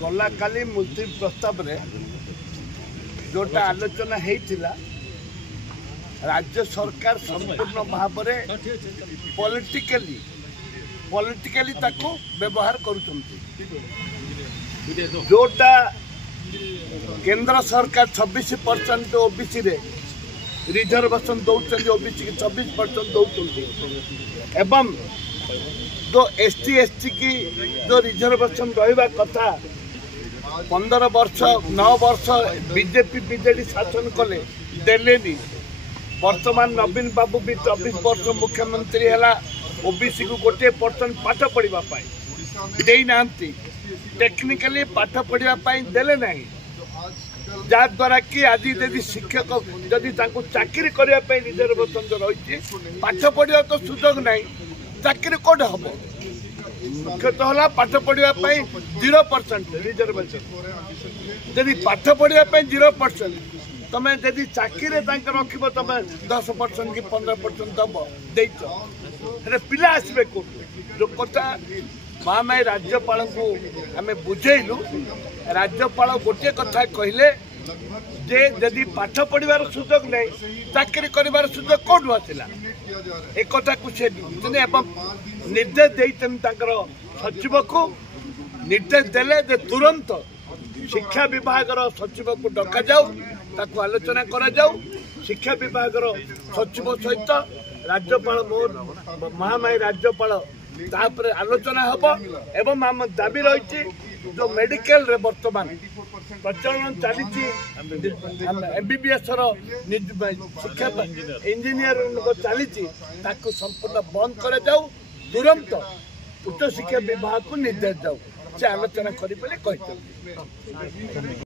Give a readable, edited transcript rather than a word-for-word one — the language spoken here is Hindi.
गला काली मुलतवी प्रस्ताव रे जोटा आलोचना होता राज्य सरकार संपूर्ण भाव में पॉलिटिकली ताको व्यवहार करुचंती जोटा केंद्र सरकार 26% ओबीसी रे रिजर्वेशन दौरान ओबीसी की 26% दौरान एवं जो एसटी एसटी की जो रिजर्वेशन रहा कथा 15 वर्ष 9 वर्ष बीजेपी बीजेडी शासन कले देलेनी वर्तमान नवीन बाबू भी 24 वर्ष मुख्यमंत्री है ओबीसी को 1% पाठ पढ़ा देना टेक्निकली पाठ पढ़ाई देले ना जद्वारा कि आज यदि शिक्षक जदि चाकरी करने रिजर्वेशन जो रही पाठ पढ़ा तो सुजोग ना चाकरी कौट हम मुख्यतः है पाठ पढ़ाई 0% रिजर्वेशन जदि पाठ पढ़ाई 0% तमें जदि चाकरी रख तुम 10% कि 15% दब दे पिला आसबे जो कथा महामाई राज्यपाल को आम बुझेलु राज्यपाल गोटे कथा कहले जे जदि पाठ पढ़ार सुजोग नहीं चाकरी कर सुजोग कौटू आसला एक कथा को से निर्देश देते सचिव को निर्देश देले जे तुरंत शिक्षा विभाग सचिव को डका जाऊ ताकू आलोचना करा जाऊ शिक्षा विभाग सचिव सहित राज्यपाल महामाई राज्यपाल तापर आलोचना हम एवं आम दाबी रही जो मेडिकल रे वर्तमान प्रचलन चली एमबीबीएस शिक्षा इंजीनियर चली संपूर्ण बंद कर जाऊ तुरंत उच्च शिक्षा विभाग को निर्देश जाऊ से आलोचना करें।